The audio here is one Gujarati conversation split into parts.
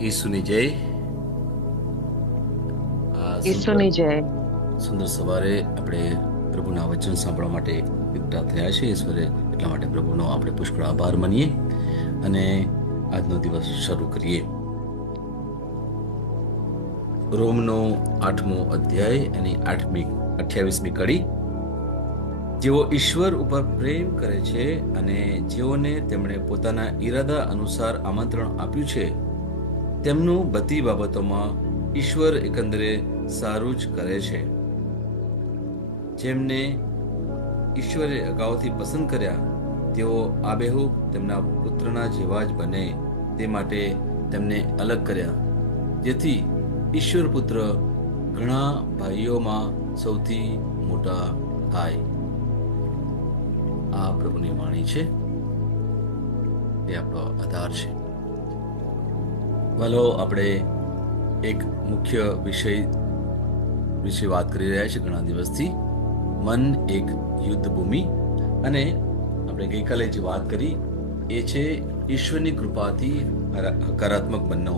ઈસુની જય. સુંદર ઈસુની જય. સુંદર સવારે આપણે પ્રભુના વચન સાંભળવા માટે એકઠા થયા છે. ઈશ્વરે એટલા માટે પ્રભુનો આપણે પુષ્કળ આભાર માનીએ અને આજનો દિવસ શરૂ કરીએ. રોમનો 8મો અધ્યાય એની 28મી કડી. જેઓ ઈશ્વર ઉપર પ્રેમ કરે છે અને જેઓને તેમણે પોતાના ઈરાદા અનુસાર આમંત્રણ આપ્યું છે તેમનું બધી બાબતોમાં ઈશ્વર એકંદરે સારું જ કરે છે. જેમને ઈશ્વરે અગાઉથી પસંદ કર્યા તેઓ આબેહૂબ તેમના પુત્રના જેવા જ બને તે માટે તેમને અલગ કર્યા, જેથી ઈશ્વર પુત્ર ઘણા ભાઈઓમાં સૌથી મોટા થાય. આ પ્રભુની વાણી છે, એ આપણો આધાર છે. વાલો, આપણે એક મુખ્ય વિષય વિશે વાત કરી રહ્યા છીએ ઘણા દિવસથી. મન એક યુદ્ધ ભૂમિ. અને આપણે ગઈકાલે જે વાત કરી એ છે ઈશ્વરની કૃપાથી હકારાત્મક બનવો,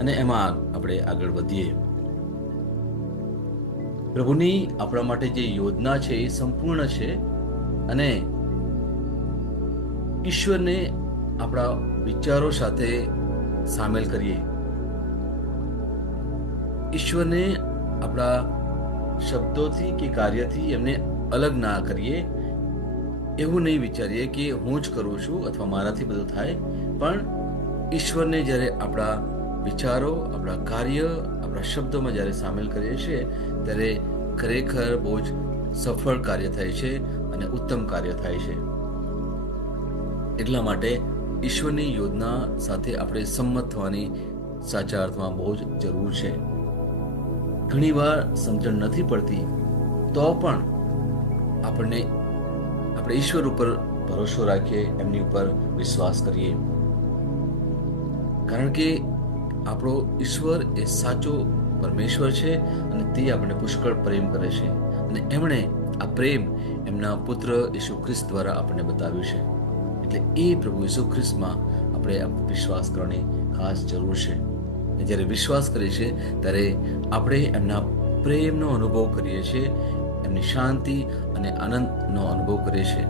અને એમાં આપણે આગળ વધીએ. પ્રભુની આપણા માટે જે યોજના છે એ સંપૂર્ણ છે, અને ઈશ્વરને આપણા વિચારો સાથે સામેલ કરીએ. ઈશ્વરને આપણા શબ્દોથી કે કાર્યથી એમને અલગ ના કરીએ. એવું નહીં વિચારીએ કે હું જ કરું છું અથવા મારાથી બધું થાય, પણ ઈશ્વરને જ્યારે આપણા વિચારો, આપણા કાર્ય, આપણા શબ્દોમાં જ્યારે સામેલ કરીએ છીએ ત્યારે ખરેખર બહુ જ સફળ કાર્ય થાય છે અને ઉત્તમ કાર્ય થાય છે. એટલા માટે ઈશ્વરની યોજના સાથે આપણે સંમત થવાની સાચા અર્થમાં બહુ જ જરૂર છે. ઘણીવાર સમજણ નથી પડતી તો પણ આપણે ઈશ્વર ઉપર ભરોસો રાખીએ, એમની ઉપર વિશ્વાસ કરીએ, કારણ કે આપણો ઈશ્વર એ સાચો પરમેશ્વર છે અને તે આપણને પુષ્કળ પ્રેમ કરે છે, અને એમણે આ પ્રેમ એમના પુત્ર ઈસુ ખ્રિસ્ત દ્વારા આપણને બતાવ્યું છે. એટલે એ પ્રભુ ઈસુ ખ્રિસ્તમાં આપણે વિશ્વાસ કરવાની ખાસ જરૂર છે. જ્યારે વિશ્વાસ કરીએ છીએ ત્યારે આપણે એમના પ્રેમનો અનુભવ કરીએ છીએ, એમની શાંતિ અને આનંદનો અનુભવ કરીએ છીએ,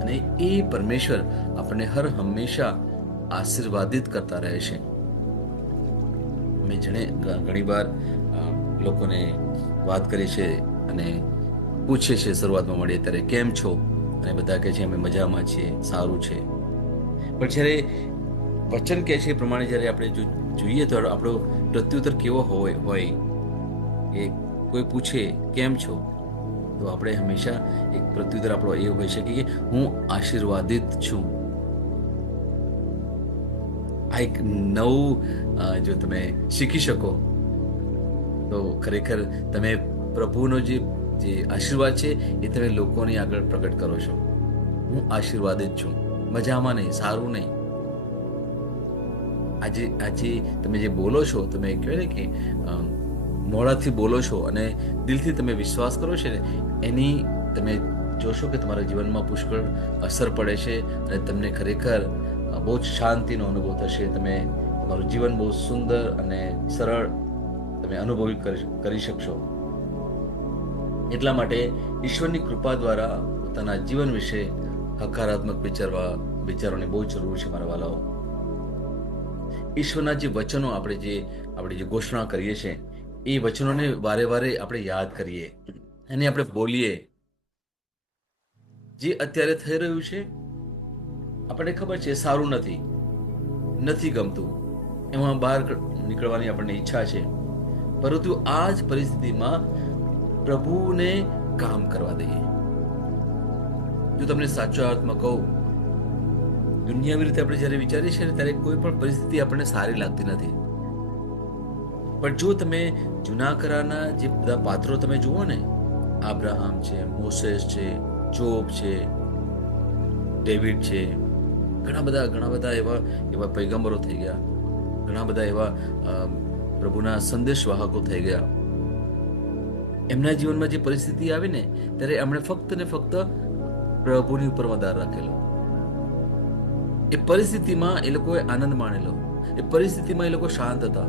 અને એ પરમેશ્વર આપણને હર હંમેશા આશીર્વાદિત કરતા રહે છે. મેં ઘણીવાર લોકોને વાત કરી છે અને પૂછે છે, શરૂઆતમાં મળીએ ત્યારે કેમ છો, અને બધા કહે છે અમે મજામાં છીએ, સારું છે. પણ જ્યારે વચન કહે છે એ પ્રમાણે જ્યારે આપણે જોઈએ તો આપણો પ્રત્યુત્તર કેવો હોય એ કોઈ પૂછે કેમ છો તો આપણે હંમેશા એક પ્રત્યુત્તર આપણો એ હોઈ શકે કે હું આશીર્વાદિત છું. આ એક નવું જો તમે શીખી શકો તો ખરેખર તમે પ્રભુનો જે આશીર્વાદ છે એ તમે લોકોની આગળ પ્રગટ કરો છો. હું આશીર્વાદિત છું, મજામાં નહીં, સારું નહીં. આજે તમે જે બોલો છો, તમે કહેવાય ને કે મોઢાથી બોલો છો અને દિલથી તમે વિશ્વાસ કરો છો ને, એની તમે જોશો કે તમારા જીવનમાં પુષ્કળ અસર પડે છે અને તમને ખરેખર બહુ જ શાંતિનો અનુભવ થશે. તમારું જીવન બહુ સુંદર અને સરળ તમે અનુભવી કરી શકશો. એટલા માટે ઈશ્વરની કૃપા દ્વારા પોતાના જીવન વિશે હકારાત્મક વિચારવાની બહુ જરૂર છે મારા વાલાઓ. ઈશ્વરના જે વચનો આપણે જે ઘોષણા કરીએ છીએ એ વચનોને વારે વારે આપણે યાદ કરીએ અને આપણે બોલીએ. જે અત્યારે થઈ રહ્યું છે આપણને ખબર છે સારું નથી ગમતું, એમાં બહાર નીકળવાની આપણને ઈચ્છા છે, પરંતુ આ જ પરિસ્થિતિમાં પ્રભુને કામ કરવા દઈએ. જો તમને સાચા અર્થમાં કહું, દુનિયાવી રીતે આપણે જ્યારે વિચારીએ છીએ ત્યારે કોઈ પણ પરિસ્થિતિ આપણને સારી લાગતી નથી. પણ જો તમે જૂના કરારના જે બધા પાત્રો તમે જુઓ ને, આબ્રાહમ છે, મોસેસ છે, જોબ છે, ડેવિડ છે, ઘણા બધા એવા પૈગંબરો થઈ ગયા, ઘણા બધા એવા પ્રભુના સંદેશ વાહકો થઈ ગયા. એમના જીવનમાં જે પરિસ્થિતિ આવી ને ત્યારે એમણે ફક્ત ને ફક્ત પ્રભુની ઉપર આધાર રાખેલો. એ પરિસ્થિતિમાં એ લોકોએ આનંદ માણેલો, એ પરિસ્થિતિમાં એ લોકો શાંત હતા.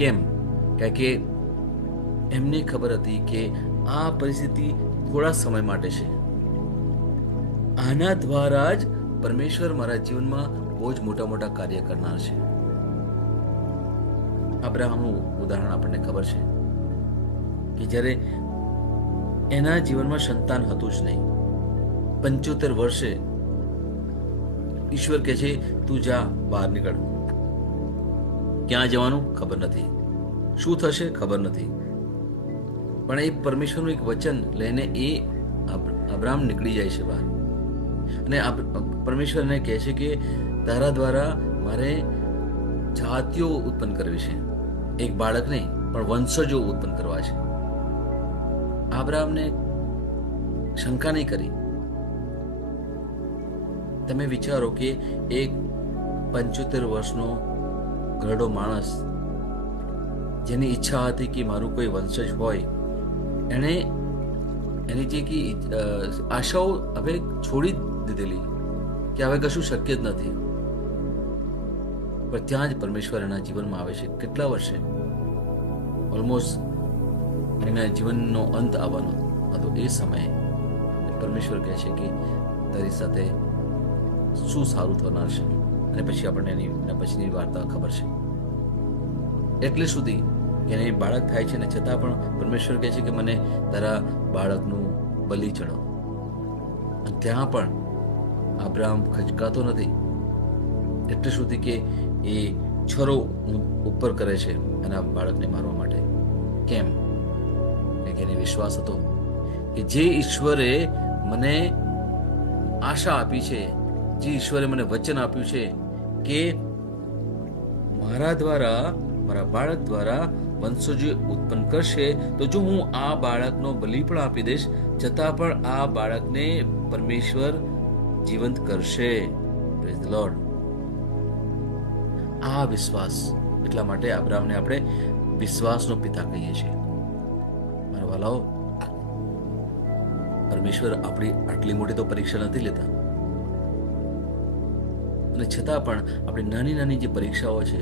કેમ? કારણ કે એમને ખબર હતી કે આ પરિસ્થિતિ થોડા સમય માટે છે. આના દ્વારા જ પરમેશ્વર મારા જીવનમાં બહુ જ મોટા મોટા કાર્ય કરનાર છે. અબ્રાહમનું ઉદાહરણ આપણને ખબર છે કે જ્યારે એના જીવનમાં સંતાન હતું જ નહીં, 75 વર્ષે ઈશ્વર કહે છે તું જા, બહાર નીકળ. ક્યાં જવાનું ખબર નથી, શું થશે ખબર નથી, પણ એ પરમેશ્વરનું એક વચન લઈને એ અબ્રાહમ નીકળી જાય છે બહાર. અને પરમેશ્વર એને કહે છે કે તારા દ્વારા મારે જાતિઓ ઉત્પન્ન કરવી છે, એક બાળક નહીં પણ વંશજો ઉત્પન્ન કરવા છે. અબ્રાહમને શંકા નહીં કરી. તમે વિચારો કે એક 75 વર્ષનો ઘરડો માણસ જેની ઈચ્છા હતી કે મારું કોઈ વંશજ હોય, એણે એની જે કે આશાઓ હવે છોડી દીધેલી કે હવે કશું શક્ય જ નથી. પણ ત્યાં જ પરમેશ્વર એના જીવનમાં આવે છે. કેટલા વર્ષે? ઓલમોસ્ટ એના જીવનનો અંત આવવાનો હતો. એ સમયે પરમેશ્વર કહે છે કે તારી સાથે શું સારું થનાર છે. અને પછી આપણને એના પછીની વાર્તા ખબર છે. એટલે સુધી એને બાળક થાય છે ને છતાં પણ પરમેશ્વર કહે છે કે મને તારા બાળકનું બલિ ચડાવ. અને ત્યાં પણ અબ્રાહમ ખચકાતો નથી, એટલે સુધી કે એ છરો ઉપર કરે છે એના બાળકને મારવા માટે. કેમ? કે એને વિશ્વાસ હતો કે જે ઈશ્વરે મને આશા આપી છે, જે ઈશ્વરે મને વચન આપ્યું છે કે મારા દ્વારા, મારા બાળક દ્વારા વંશજો ઉત્પન્ન કરશે, તો જો હું આ બાળકનો બલિ પણ આપી દઈશ, છતાં પણ આ બાળકને પરમેશ્વર જીવંત કરશે. Praise the lord. આ વિશ્વાસ, એટલા માટે અબ્રાહમને આપણે વિશ્વાસનો પિતા કહીએ છીએ. મારા વાલાઓ, પરમેશ્વર આપણી આટલી મોટી તો પરીક્ષા નથી લેતા, અને છતાં પણ આપણી નાની નાની જે પરીક્ષાઓ છે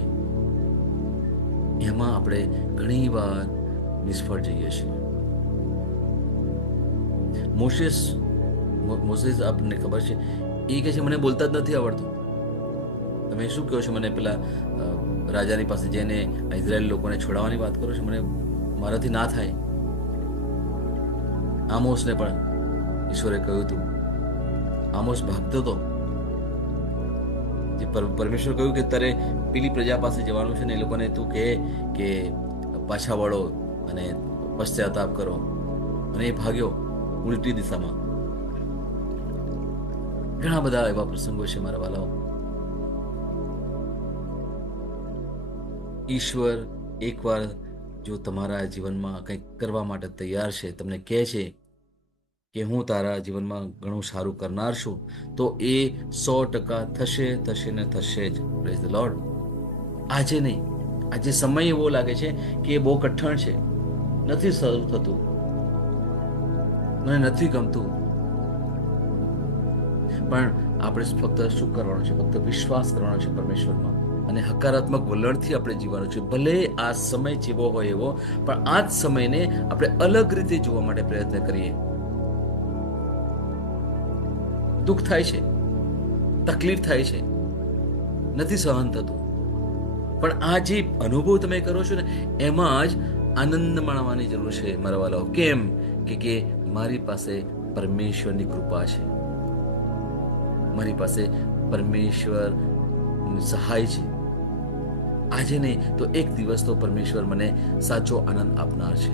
એમાં આપણે ઘણી વાર નિષ્ફળ જઈએ છીએ. મોસેસ આપણને ખબર છે, એ કહે છે મને બોલતા જ નથી આવડતું. તમે શું કહો છો? મને પેલા રાજાની પાસે જઈને ઇઝરાયેલ લોકોને છોડાવવાની વાત કરો છો? મને મારાથી ના થાય. આમોસને પણ ઈશ્વરે કહ્યું હતું, આમોસ ભાગતો હતો. જે પરમેશ્વર કહ્યું કે તારે પેલી પ્રજા પાસે જવાનું છે ને એ લોકોને તું કહે કે પાછા વળો અને પશ્ચાતાપ કરો, અને એ ભાગ્યો ઉલટી દિશામાં. ઘણા બધા એવા પ્રસંગો છે મારા વાલાઓ. ઈશ્વર એકવાર જો તમારા જીવનમાં કંઈક કરવા માટે તૈયાર છે, તમને કહે છે કે હું તારા જીવનમાં ઘણું સારું કરનાર છું, તો એ 100% થશે, થશે ને થશે જ. Praise the lord. આજે નહીં, આજે સમય એવો લાગે છે કે એ બહુ કઠણ છે, નથી શરૂ થતું, મને નથી ગમતું. પણ આપણે ફક્ત શું કરવાનું છે? ફક્ત વિશ્વાસ કરવાનો છે પરમેશ્વરમાં, અને હકારાત્મક વલણથી આપણે જીવવાનું છે. ભલે આ સમય જેવો હોય એવો, પણ આ જ સમયને આપણે અલગ રીતે જોવા માટે પ્રયત્ન કરીએ. દુઃખ થાય છે, તકલીફ થાય છે, નથી સહન થતું, પણ આ જે અનુભવ તમે કરો છો ને એમાં જ આનંદ માણવાની જરૂર છે મારા વાલાઓ. કેમ? કે મારી પાસે પરમેશ્વરની કૃપા છે, મારી પાસે પરમેશ્વર સહાય છે. આજે નહીં તો એક દિવસ તો પરમેશ્વર મને સાચો આનંદ આપનાર છે.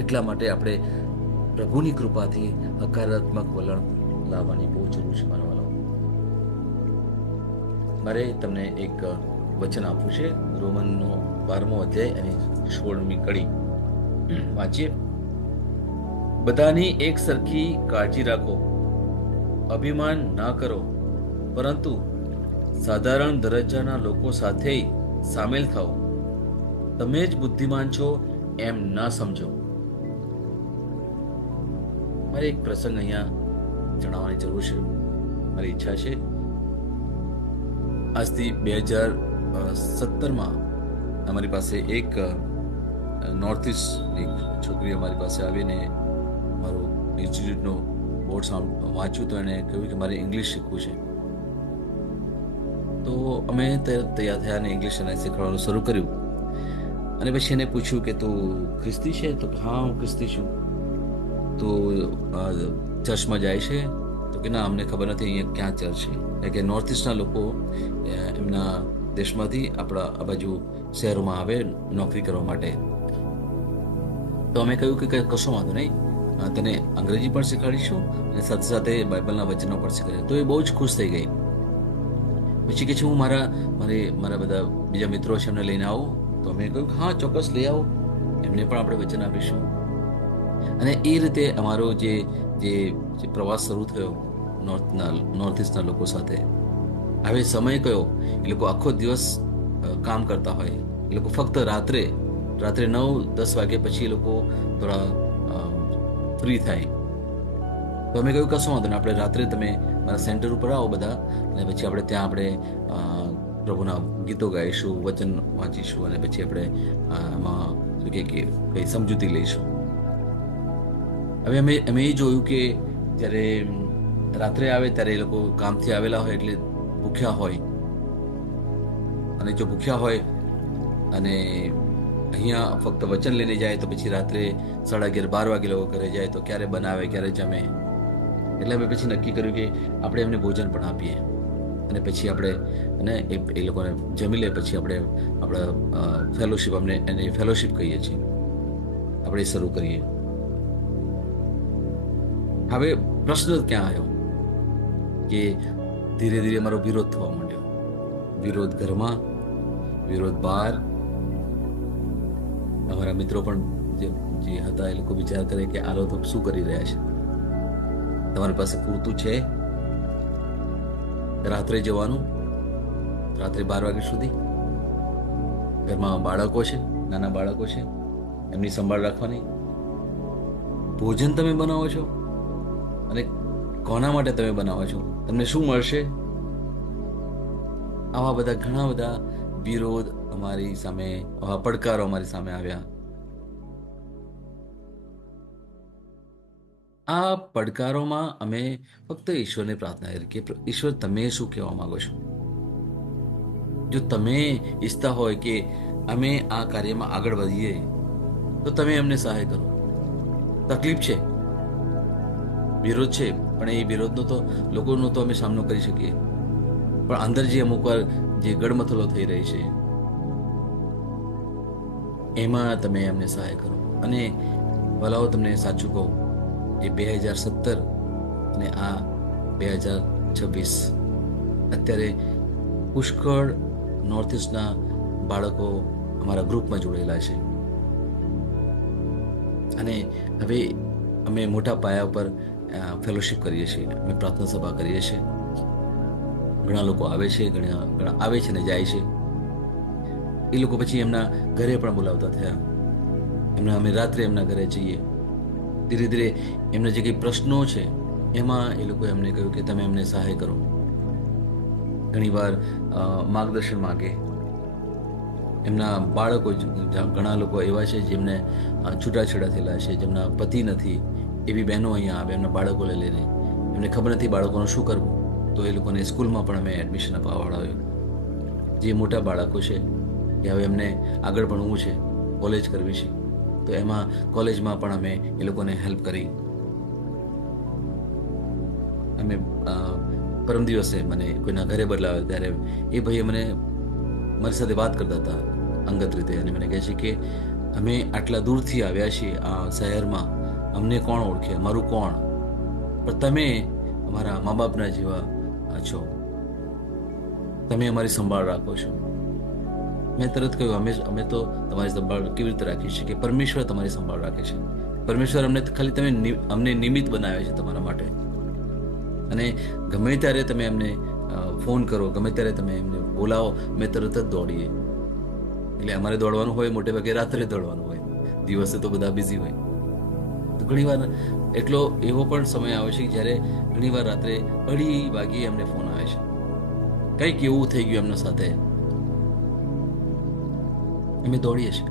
એટલા માટે આપણે પ્રભુની કૃપાથી હકારાત્મક વલણ લાવવાની બહુ જરૂર છે મારા વાલાઓ. મારે તમને એક વચન આપવું છે. રોમનનો 12મો અધ્યાય અને 16મી કડી વાંચીએ. બધાની એક સરખી કાળજી રાખો, અભિમાન ના કરો, પરંતુ સાધારણ દરજ્જાના લોકો સાથે સામેલ થાઓ. તમે જ બુદ્ધિમાન છો એમ ના સમજો. મારે એક પ્રસંગ અહીંયા જણાવવાની જરૂર છે. મારી ઈચ્છા છે આજથી 2017માં અમારી પાસે એક નોર્થ ઇસ્ટની છોકરી અમારી પાસે આવીને મારું ઇન્સ્ટિટ્યૂટનું બોર્ડ વાંચ્યું તો એણે કહ્યું કે મારે ઇંગ્લિશ શીખવું છે. તો અમે તૈયાર થયા અને ઇંગ્લિશ એને શીખવાનું શરૂ કર્યું. અને પછી એને પૂછ્યું કે તું ખ્રિસ્તી છે? તો હા, હું ખ્રિસ્તી છું. તો ચર્ચમાં જાય છે? તો કે ના, અમને ખબર નથી અહીંયા ક્યાં ચર્ચ છે. એટલે કે નોર્થ ઇસ્ટના લોકો એમના દેશમાંથી આપણા આ બાજુ શહેરોમાં આવે નોકરી કરવા માટે. તો અમે કહ્યું કે કશો વાંધો નહીં, તને અંગ્રેજી પણ શીખવાડીશું અને સાથે સાથે બાઇબલના વચનો પણ શીખવાડીશું. તો એ બહુ જ ખુશ થઈ ગઈ. પછી કે છે હું મારા બધા બીજા મિત્રો છે એમને લઈને આવું. તો અમે કહ્યું હા, ચોક્કસ લઈ આવો, એમને પણ આપણે વચન આપીશું. અને એ રીતે અમારો જે પ્રવાસ શરૂ થયો નોર્થ ઇસ્ટના લોકો સાથે. હવે સમય કયો, એ લોકો આખો દિવસ કામ કરતા હોય, એ લોકો ફક્ત રાત્રે 9-10 વાગ્યા પછી એ લોકો થોડા ફ્રી થાય. તો અમે કહ્યું કશું વાંધો નહીં, આપણે રાત્રે તમે મારા સેન્ટર ઉપર આવો બધા, અને પછી આપણે ત્યાં આપણે પ્રભુના ગીતો ગાઈશું, વચન વાંચીશું, અને પછી આપણે એમાં શું કે કંઈ સમજૂતી લઈશું. હવે અમે એ જોયું કે જ્યારે રાત્રે આવે ત્યારે એ લોકો કામથી આવેલા હોય એટલે ભૂખ્યા હોય, અને જો ભૂખ્યા હોય અને અહીંયા ફક્ત વચન લઈને જાય તો પછી રાત્રે 11:30-12 વાગે લોકો ઘરે જાય તો ક્યારે બનાવે, ક્યારે જમે. એટલે અમે પછી નક્કી કર્યું કે આપણે એમને ભોજન પણ આપીએ, અને પછી આપણે એ લોકોને જમી લે પછી આપણે આપણા ફેલોશિપ, એને ફેલોશિપ કહીએ છીએ, આપણે શરૂ કરીએ. હવે પ્રશ્ન ક્યાં આવ્યો કે ધીરે ધીરે અમારો વિરોધ થવા માંડ્યો. વિરોધ ઘરમાં, વિરોધ બહાર. અમારા મિત્રો પણ જે હતા એ લોકો વિચાર કરે કે આ લોકો શું કરી રહ્યા છે, તમારી પાસે પૂરતું છે રાત્રે જવાનું, રાત્રે 12 વાગ્યા સુધી? ઘરમાં બાળકો છે, નાના બાળકો છે, એમની સંભાળ રાખવાની. ભોજન તમે બનાવો છો, અને કોના માટે તમે બનાવો છો? તમને શું મળશે? આવા બધા ઘણા બધા વિરોધ અમારી સામે, આવા પડકારો અમારી સામે આવ્યા. આ પડકારોમાં અમે ફક્ત ઈશ્વરને પ્રાર્થના કરી કે ઈશ્વર, તમે શું કહેવા માંગો છો? જો તમે ઈચ્છતા હોય કે અમે આ કાર્યમાં આગળ વધીએ તો તમે અમને સહાય કરો. તકલીફ છે, વિરોધ છે, પણ એ વિરોધનો તો લોકોનો તો અમે સામનો કરી શકીએ, પણ અંદર જે અમુક વાર જે ગડમથલો થઈ રહી છે એમાં તમે અમને સહાય કરો. અને ભલાઓ તમને સાચું કહું, એ 2017 અને આ 2026 અત્યારે પુષ્કળ નોર્થ ઇસ્ટના બાળકો અમારા ગ્રુપમાં જોડેલા છે. અને હવે અમે મોટા પાયા ઉપર ફેલોશિપ કરીએ છીએ, અમે પ્રાર્થના સભા કરીએ છીએ. ઘણા લોકો આવે છે, ઘણા આવે છે ને જાય છે. એ લોકો પછી એમના ઘરે પણ બોલાવતા થયા. અમે રાત્રે એમના ઘરે જઈએ. ધીરે ધીરે એમના જે કંઈ પ્રશ્નો છે એમાં એ લોકો એમને કહ્યું કે તમે અમને સહાય કરો. ઘણીવાર માર્ગદર્શન માગે. એમના બાળકો, ઘણા લોકો એવા છે જેમને છૂટાછેડા થયેલા છે, જેમના પતિ નથી, એવી બહેનો અહીંયા આવે એમના બાળકો લઈને. એમને ખબર નથી બાળકોનું શું કરવું, તો એ લોકોને સ્કૂલમાં પણ અમે એડમિશન અપાવડાવ્યું. જે મોટા બાળકો છે કે હવે એમને આગળ ભણવું છે, કોલેજ કરવી છે, તો એમાં કોલેજમાં પણ અમે એ લોકોને હેલ્પ કરી. અમે પરમ દિવસે મને કોઈના ઘરે બદલાવે ત્યારે એ ભાઈએ મારી સાથે વાત કરતા હતા અંગત રીતે, અને મને કહે છે કે અમે આટલા દૂરથી આવ્યા છીએ આ શહેરમાં, અમને કોણ ઓળખે, અમારું કોણ, પણ તમે અમારા મા બાપના જેવા છો, તમે અમારી સંભાળ રાખો છો. મેં તરત કહ્યું અમે તો તમારી સંભાળ કેવી રીતે રાખીએ છીએ કે પરમેશ્વર તમારી સંભાળ રાખે છે. પરમેશ્વર અમને નિમિત્ત બનાવે છે તમારા માટે. અને ગમે ત્યારે તમે એમને ફોન કરો, ગમે ત્યારે તમે એમને બોલાવો, અમે તરત જ દોડીએ. એટલે અમારે દોડવાનું હોય મોટે ભાગે રાત્રે દોડવાનું હોય, દિવસે તો બધા બિઝી હોય. તો ઘણીવાર એવો પણ સમય આવે છે જ્યારે ઘણીવાર રાત્રે 2:30 વાગ્યે અમને ફોન આવે છે કંઈક એવું થઈ ગયું એમના સાથે, અમે દોડીએ છીએ.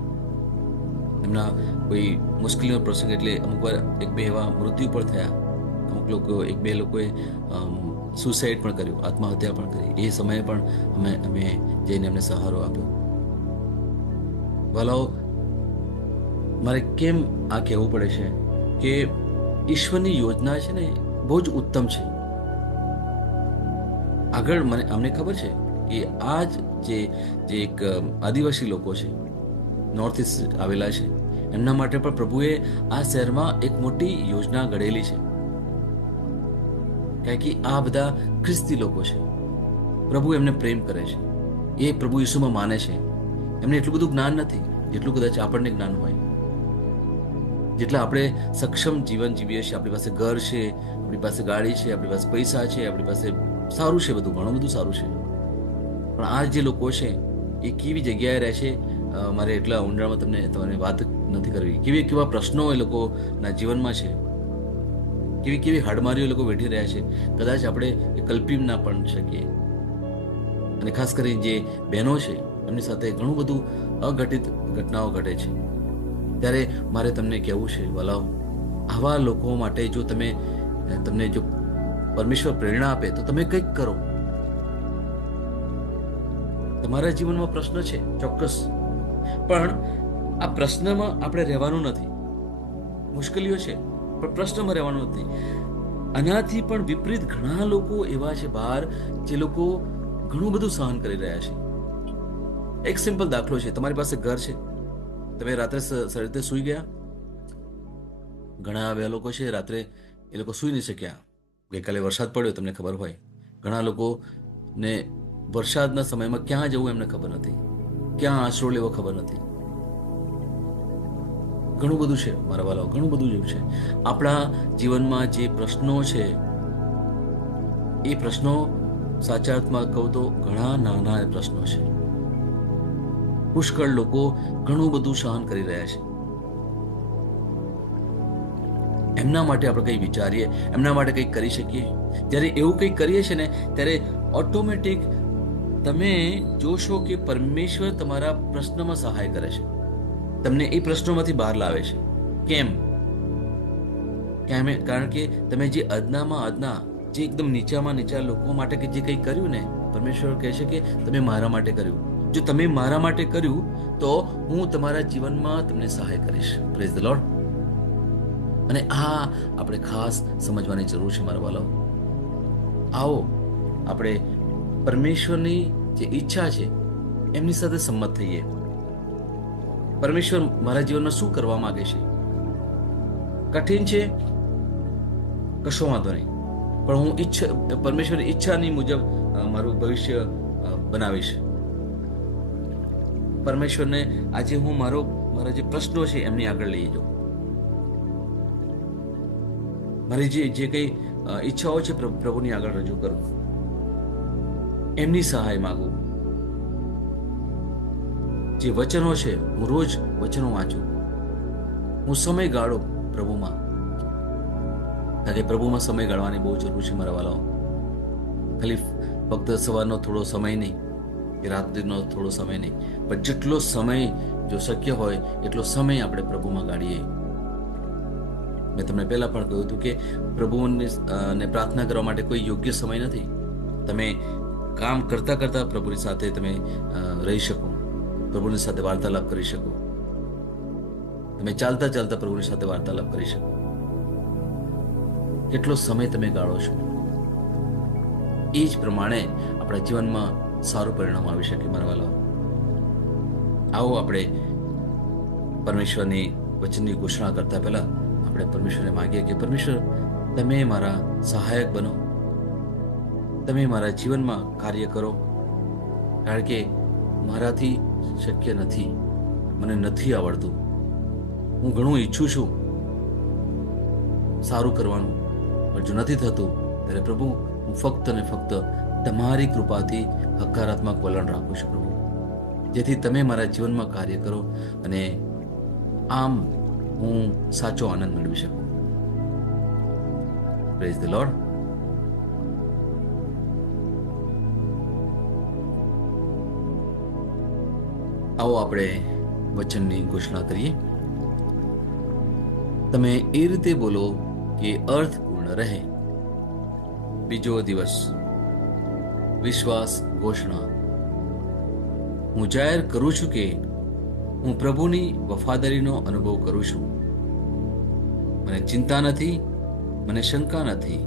એમના કોઈ મુશ્કેલીનો પ્રસંગ એટલે અમુક વાર એક બે એવા મૃત્યુ પણ થયા. અમુક લોકો એક બે લોકોએ સુસાઇડ પણ કર્યું, આત્મહત્યા પણ કરી. એ સમયે પણ અમે જઈને એમને સહારો આપ્યો. વાલાઓ, મારે કેમ આ કહેવું પડે છે કે ઈશ્વરની યોજના છે ને બહુ જ ઉત્તમ છે. આગળ અમને ખબર છે કે આ જે એક આદિવાસી લોકો છે, નોર્થ ઇસ્ટ આવેલા છે, એમના માટે પણ પ્રભુએ આ શહેરમાં એક મોટી યોજના ઘડેલી છે. કારણ કે આ બધા ખ્રિસ્તી લોકો છે. પ્રભુ એમને પ્રેમ કરે છે, એ પ્રભુ ઈસુમાં માને છે. એમને એટલું બધું જ્ઞાન નથી જેટલું કદાચ આપણને જ્ઞાન હોય. જેટલા આપણે સક્ષમ જીવન જીવીએ છીએ, આપણી પાસે ઘર છે, આપણી પાસે ગાડી છે, આપણી પાસે પૈસા છે, આપણી પાસે સારું છે, બધું ઘણું બધું સારું છે. પણ આ જે લોકો છે એ કેવી જગ્યાએ રહે છે, મારે એટલા ઊંડાણમાં તમને વાત નથી કરવી. કેવા પ્રશ્નો એ લોકોના જીવનમાં છે, કેવી હાડમારીઓ લોકો વેઠી રહ્યા છે, કદાચ આપણે એ કલ્પી ના પણ શકીએ. અને ખાસ કરીને જે બહેનો છે એમની સાથે ઘણું બધું અઘટિત ઘટનાઓ ઘટે છે. ત્યારે મારે તમને કહેવું છે વલાઓ, આવા લોકો માટે જો તમને જો પરમેશ્વર પ્રેરણા આપે તો તમે કંઈક કરો. તમારા જીવનમાં પ્રશ્ન છે ચોક્કસ, પણ આ પ્રશ્નમાં આપણે રહેવાનું નથી. મુશ્કેલીઓ છે પણ પ્રશ્નમાં રહેવાનું નથી. આનાથી પણ વિપરીત ઘણા લોકો એવા છે બહાર જે લોકો ઘણું બધું સહન કરી રહ્યા છે. એક સિમ્પલ દાખલો છે. તમારી પાસે ઘર છે, તમે રાત્રે સારી રીતે સૂઈ ગયા. ઘણા એવા લોકો છે રાત્રે એ લોકો સૂઈ નહીં શક્યા. ગઈકાલે વરસાદ પડ્યો, તમને ખબર હોય. ઘણા લોકોને વરસાદના સમયમાં ક્યાં જવું એમને ખબર નથી, ક્યાં આશરો લેવો ખબર નથી. ઘણું બધું છે મારા વાલાઓ, ઘણું બધું જેવું છે. આપણા જીવનમાં જે પ્રશ્નો છે એ પ્રશ્નો સાચા અર્થમાં કહું તો ઘણા નાના પ્રશ્નો છે. પુષ્કળ લોકો ઘણું બધું સહન કરી રહ્યા છે. એમના માટે આપણે કંઈ વિચારીએ, એમના માટે કંઈક કરી શકીએ. જ્યારે એવું કંઈક કરીએ છીએ ને ત્યારે ઓટોમેટિક તમે જોશો કે પરમેશ્વર તમારા પ્રશ્નમાં સહાય કરે છે, તમને એ પ્રશ્નોમાંથી બહાર લાવે છે. કેમ? કારણ કે તમે જે અદનામાં અદના, જે એકદમ નીચામાં નીચા લોકો માટે કે જે કંઈ કર્યું ને, પરમેશ્વર કહે છે કે તમે મારા માટે કર્યું. જો તમે મારા માટે કર્યું તો હું તમારા જીવનમાં તમને સહાય કરીશ. Praise the lord. અને આ આપણે ખાસ સમજવાની જરૂર છે મારા વાલાઓ. આવો આપણે પરમેશ્વરની જે ઈચ્છા છે એમની સાથે સંમત થઈએ. પરમેશ્વર મારા જીવનમાં શું કરવા માંગે છે? કઠિન છે, કશો વાંધો નહીં, પણ હું પરમેશ્વરની ઈચ્છાની મુજબ મારું ભવિષ્ય બનાવીશ. પરમેશ્વરને આજે હું મારા જે પ્રશ્નો છે એમની આગળ લઈ જાઉં. મારી જે કંઈ ઈચ્છાઓ છે પ્રભુની આગળ રજૂ કરું, એમની સહાય માંગું. જે વચનો છે હું રોજ વચનો વાંચું, હું સમય ગાળું પ્રભુમાં. કારણ કે પ્રભુમાં સમય ગાળવાની બહુ જરૂર છે મારા વાલાઓ. ખાલી ફક્ત સવારનો થોડો સમય નહીં કે રાત્રિનો થોડો સમય નહીં, પણ જેટલો સમય જો શક્ય હોય એટલો સમય આપણે પ્રભુમાં ગાળીએ. મેં તમને પહેલા પણ કહ્યું હતું કે પ્રભુને પ્રાર્થના કરવા માટે કોઈ યોગ્ય સમય નથી. તમે કામ કરતા કરતા પ્રભુની સાથે તમે રહી શકો, પ્રભુની સાથે વાર્તાલાપ કરી શકો, તમે ચાલતા ચાલતા પ્રભુની સાથે વાર્તાલાપ કરી શકો. કેટલો સમય તમે ગાળો છો, એ જ પ્રમાણે આપણા જીવનમાં સારું પરિણામ આવી શકે મારા વાલાઓ. આવો આપણે પરમેશ્વરની વચનની ઘોષણા કરતા પહેલા આપણે પરમેશ્વરને માંગીએ કે પરમેશ્વર તમે મારા સહાયક બનો, તમે મારા જીવનમાં કાર્ય કરો. કારણ કે મારાથી શક્ય નથી, મને નથી આવડતું. હું ઘણું ઈચ્છું છું સારું કરવાનું, પણ જો નથી થતું ત્યારે પ્રભુ હું ફક્ત ને ફક્ત તમારી કૃપાથી હકારાત્મક વલણ રાખું છું પ્રભુ, જેથી તમે મારા જીવનમાં કાર્ય કરો અને આમ હું સાચો આનંદ મેળવી શકું. Praise the lord. આવો આપણે વચનની ઘોષણા કરીએ. તમે એ રીતે બોલો કે અર્થપૂર્ણ રહે. બીજો દિવસ, વિશ્વાસ ઘોષણા. હું જાહેર કરું છું કે હું પ્રભુની વફાદારીનો અનુભવ કરું છું. મને ચિંતા નથી, મને શંકા નથી.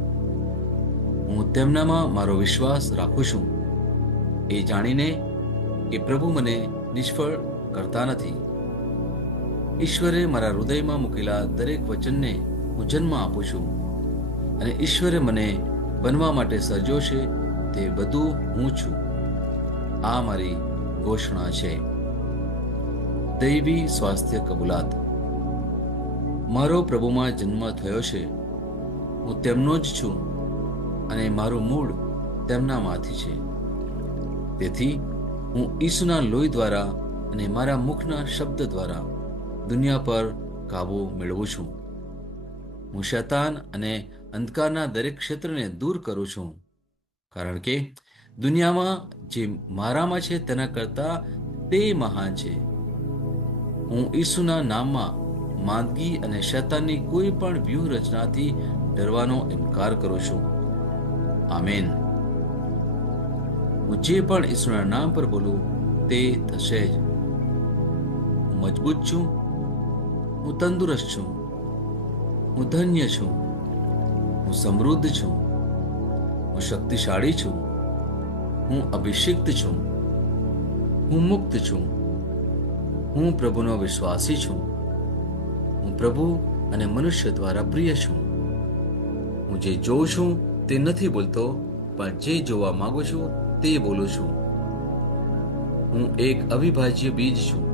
હું તેમનામાં મારો વિશ્વાસ રાખું છું, એ જાણીને કે પ્રભુ મને નિષ્ફળ કરતા નથી. ઈશ્વરે મારા હૃદયમાં મૂકેલા દરેક વચનને હું જન્મ આપું છું, અને ઈશ્વરે મને બનવા માટે સર્જ્યો છે તે બધું હું છું. આ મારી ઘોષણા છે. દૈવી સ્વાસ્થ્ય કબૂલાત. મારો પ્રભુમાં જન્મ થયો છે. હું તેમનો જ છું અને મારું મૂળ તેમનામાંથી છે. તેથી હું ઈસુના લોહી દ્વારા અને મારા મુખના શબ્દ દ્વારા દુનિયા પર કાબુ મેળવું છું. હું શૈતાન અને અંધકારના દરેક ક્ષેત્રને દૂર કરું છું, કારણ કે દુનિયામાં જે મારામાં છે તેના કરતાં તે મહાન છે. હું ઈસુના નામમાં માંદગી અને શૈતાનની કોઈ પણ વ્યૂહરચનાથી ડરવાનો ઇનકાર કરું છું. આમેન. હું જે પણ ઈસુના નામ પર બોલું તે થશે જ. હું મજબૂત છું, હું તંદુરસ્ત છું, હું ધન્ય છું, હું સમૃદ્ધ છું, હું શક્તિશાળી છું, હું અભિષિક્ત છું, હું મુક્ત છું, હું પ્રભુનો વિશ્વાસી છું, હું પ્રભુ અને મનુષ્ય દ્વારા પ્રિય છું. હું જે જોઉં છું તે નથી બોલતો, પણ જે જોવા માંગુ છું તે બોલું છું. હું એક અવિભાજ્ય બીજ છું.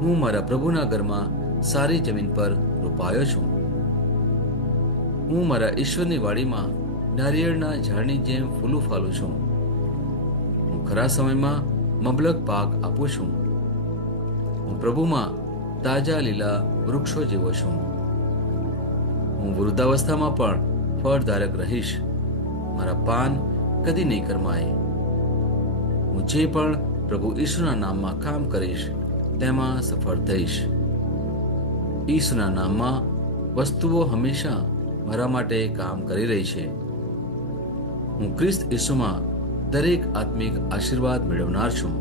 હું મારા પ્રભુના ઘરમાં સારી જમીન પર રોપાયો છું. હું મારા ઈશ્વરની વાડીમાં નારિયેળના ઝાડની જેમ ફૂલું ફાલું છું. હું ખરા સમયમાં મબલક પાક આપું છું. હું પ્રભુમાં તાજા લીલા વૃક્ષો જેવો છું. હું વૃદ્ધાવસ્થામાં પણ ફળધારક રહીશ. મારા પાન કદી નહીં કરમાય. હું જે પણ પ્રભુ ઈસુના નામમાં કામ કરીશ તેમાં સફળ થઈશ. ઈસુના નામમાં વસ્તુઓ હંમેશા મારા માટે કામ કરી રહી છે. હું ખ્રિસ્ત ઈસુમાં દરેક આત્મિક આશીર્વાદ મેળવનાર છું.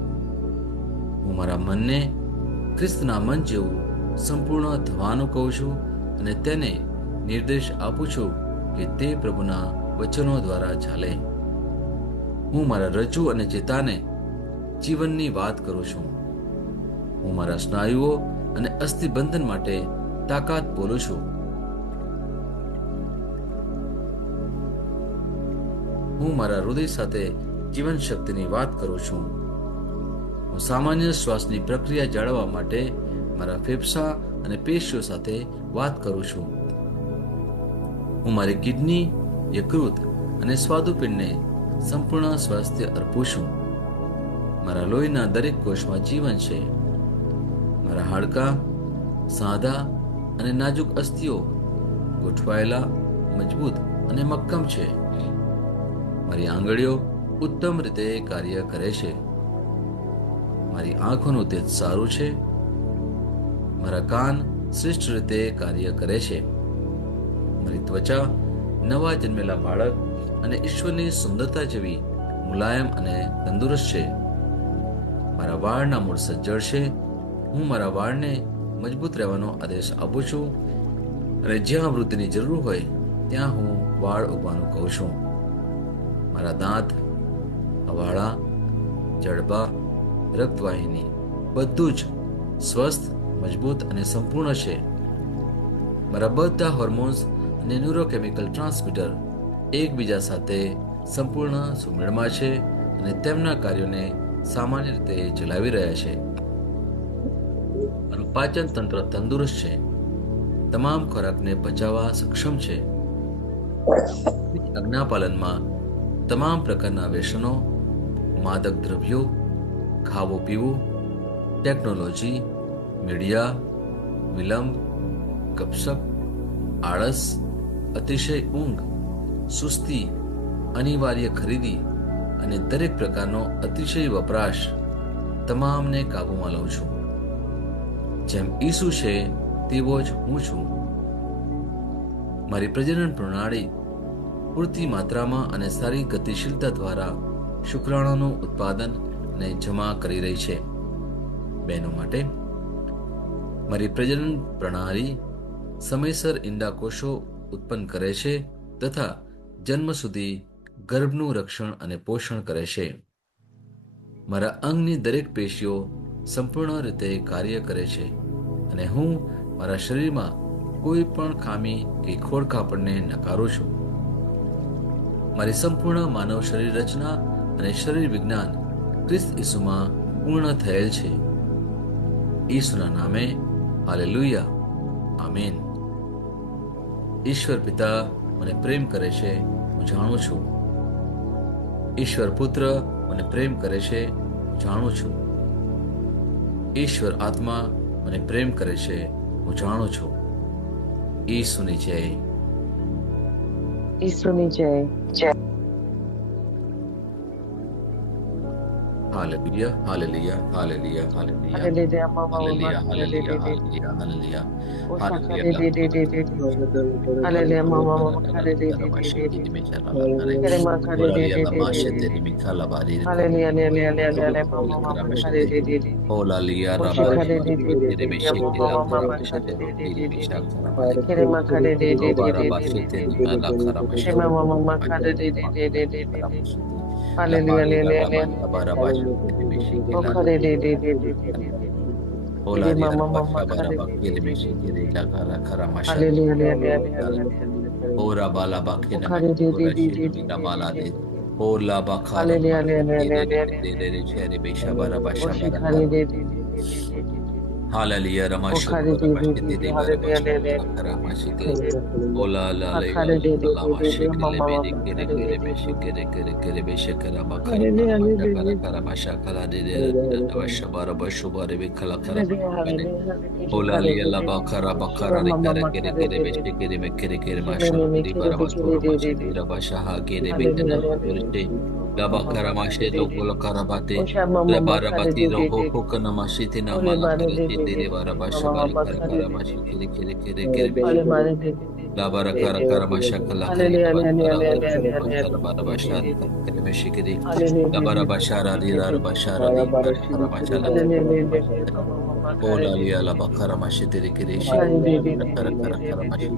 હું મારા મનને ખ્રિસ્તના મન જેવું સંપૂર્ણ થવાનું કહું છું અને તેને નિર્દેશ આપું છું કે તે પ્રભુના વચનો દ્વારા ચાલે. હું મારા રજ્જુ અને ચેતાને જીવનની વાત કરું છું. હું મારા સ્નાયુઓ અને અસ્થિબંધન માટે તાકાત બોલું છું. હું મારા હૃદય સાથે જીવન શક્તિની વાત કરું છું. હું સામાન્ય શ્વાસની પ્રક્રિયા જાળવવા માટે મારા ફેફસા અને પેશીઓ સાથે વાત કરું છું. હું મારી કિડની, યકૃત અને સ્વાદુપિંડને સંપૂર્ણ સ્વાસ્થ્ય અર્પું છું. મારા લોહીના દરેક કોષમાં જીવન છે. મારા હાડકાં સાદા અને નાજુક અસ્થિઓ ગોઠવાયેલા, મજબૂત અને મક્કમ છે. મારી આંગળીઓ ઉત્તમ રીતે કાર્ય કરે છે. મારી આંખોનું તેજ સારું છે. મારા કાન શ્રેષ્ઠ રીતે કાર્ય કરે છે. મારી ત્વચા નવા જન્મેલા બાળક અને ઈશ્વરની સુંદરતા જેવી મુલાયમ અને તંદુરસ્ત છે. મારા વાળના મૂળ સજ્જડ છે. હું મારા વાળને મજબૂત રહેવાનો આદેશ આપું છું અને જ્યાં વૃદ્ધિની જરૂર હોય ત્યાં હું વાળ ઉગવાનું કહું છું. મારા દાંત, હવાળા, જડબા, રક્તવાહિની બધું જ સ્વસ્થ, મજબૂત અને સંપૂર્ણ છે. મારા બધા હોર્મોન્સ અને ન્યુરોકેમિકલ ટ્રાન્સમીટર એકબીજા સાથે સંપૂર્ણ સુમેળમાં છે અને તેમના કાર્યોને સામાન્ય રીતે ચલાવી રહ્યા છે. મારું પાચન તંત્ર તંદુરસ્ત છે. તમામ ખોરાકને પચાવવા સક્ષમ છે. આજ્ઞાપાલનમાં તમામ પ્રકારના વ્યસનો, માદક દ્રવ્યો, ખાવું પીવું, ટેકનોલોજી, મીડિયા, વિલંબ, ગપસપ, આળસ, અતિશય ઊંઘ, સુસ્તી, અનિવાર્ય ખરીદી અને દરેક પ્રકારનો અતિશય વપરાશ તમામને કાબૂમાં લઉં છું. જેમ ઈસુ છે તેવો જ હું છું. મારી પ્રજનન પ્રણાલી પૂરતી માત્રામાં અને સારી ગતિશીલતા દ્વારા શુક્રાણુનું ઉત્પાદન અને જમા કરી રહી છે. બહેનો માટે મારી પ્રજનન પ્રણાલી સમયસર ઈંડાકોષો ઉત્પન્ન કરે છે તથા જન્મ સુધી ગર્ભનું રક્ષણ અને પોષણ કરે છે. મારા અંગની દરેક પેશીઓ સંપૂર્ણ રીતે કાર્ય કરે છે અને હું મારા શરીરમાં કોઈ પણ ખામી કે ખોડખાપણને નકારું છું. મારી સંપૂર્ણ માનવ શરીર રચના અને શરીર વિજ્ઞાન ખ્રિસ્ત ઈસુમાં પૂર્ણ થયેલ છે. ઈસુના નામે હાલેલુયા, આમીન. ઈશ્વર પિતા મને પ્રેમ કરે છે, હું જાણું છું. ઈશ્વર પુત્ર મને પ્રેમ કરે છે, હું જાણું છું. ઈશ્વર આત્મા મને પ્રેમ કરે છે, હું જાણું છું. ઈસુની જય. ઈસુની જય. Hallelujah, hallelujah, hallelujah, hallelujah. Hallelujah, mama, mama, Hallelujah, hallelujah, hallelujah. hallelujah, hallelujah. Osha, Hallelujah. hallelujah, mama, mama, hallelujah. Kerema, hallelujah, hallelujah, mama, mama, hallelujah. Hallelujah. Osha, hallelujah, mama, mama, hallelujah. Kerema, hallelujah. Shema, mama, mama, hallelujah. Hallelujah, oh, hallelujah. Mama, mama, Ora bala bakina Ola bakara Hallelujah, Ramasha, Ola la la Labakaramashe Lokola Karabate, Labarabati Roho Kokanamashiti Namala Kiri Barabasha Karamashi Kiri Labara Karamasakala Barabasha Meshikiri Labarabashara Dira Bashara Karamachala Ola Lia Labakaramashi Kirishi Karamashi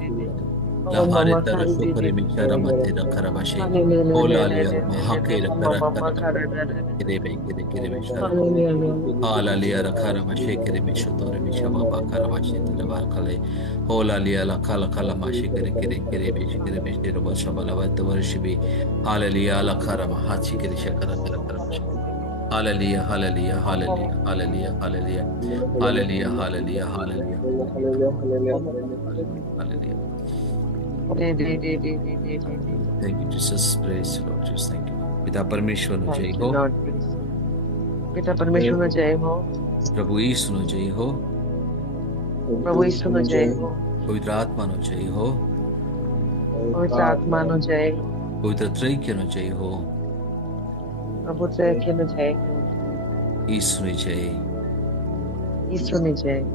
Laharita Shukari Mikara Matera Karamashi, Olalia, Mahakela Karamasha, Alalia Karamashi, Kirimishotori Mishama Karamashi, the Bakale, Olalia La Kala Kalamashi, Kirimish, Shabala, the Worshipi, Alalia La Karamahachi, Kirishakara Karamashi. Hallelujah, hallelujah, hallelujah, hallelujah, hallelujah, hallelujah, hallelujah, hallelujah, hallelujah. Thank you, Jesus. Praise the Lord. Jesus, thank you. पिता परमेश्वर नो जय हो. पिता परमेश्वर नो जय हो. प्रभु यीशु नो जय हो. प्रभु यीशु नो जय हो. पवित्र आत्मा नो जय हो. पवित्र आत्मा नो जय हो. पवित्र त्रैक्य नो जय हो. प्रभु त्रैक्य नो जय हो. यीशु ने जय. यीशु ने जय.